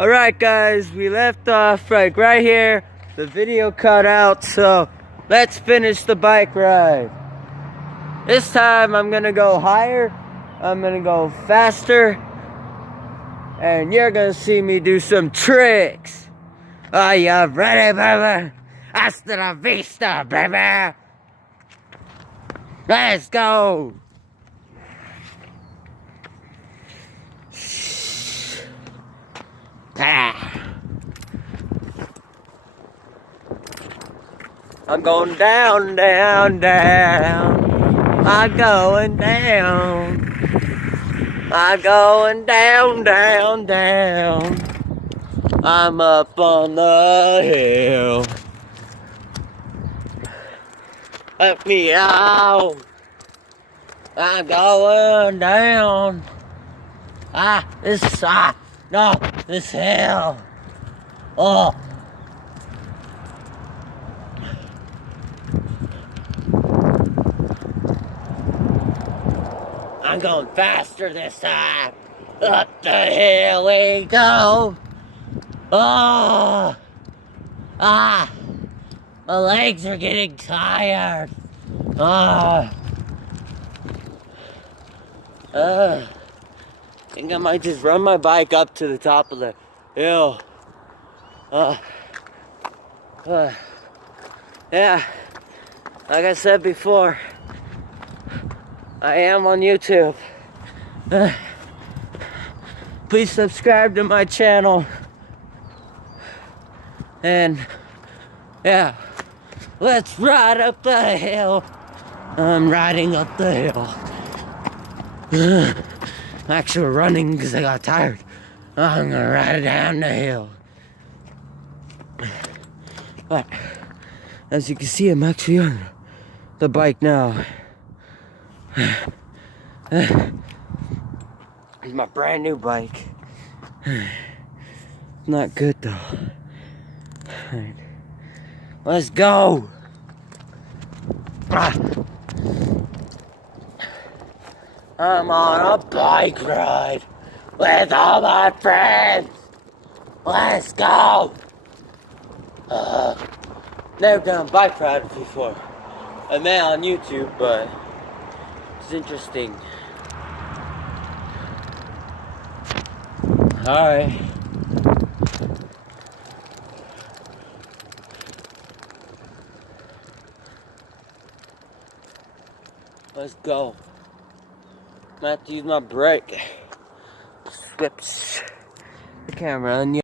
Alright guys, we left off right here. The video cut out, so let's finish the bike ride. This time I'm gonna go higher, I'm gonna go faster, and you're gonna see me do some tricks. Are you ready, baby? Hasta la vista, baby! Let's go! I'm going down, down, down. I'm going down. I'm going down, down, down. I'm up on the hill. Let me out. I'm going down. This hill. Oh. I'm going faster this time. Up the hill we go. Oh. My legs are getting tired. I think I might just run my bike up to the top of the hill. Yeah, like I said before, I am on YouTube. Please subscribe to my channel. And yeah, let's ride up the hill. I'm riding up the hill. I'm actually running because I got tired. I'm gonna ride down the hill. But as you can see, I'm actually on the bike now. It's my brand new bike. Not good though. Right. Let's go. I'm on a bike ride with all my friends. Let's go. Never done a bike ride before. I met on YouTube, but it's interesting. Alright. Let's go. I'm gonna have to use my brake. Whips the camera on you.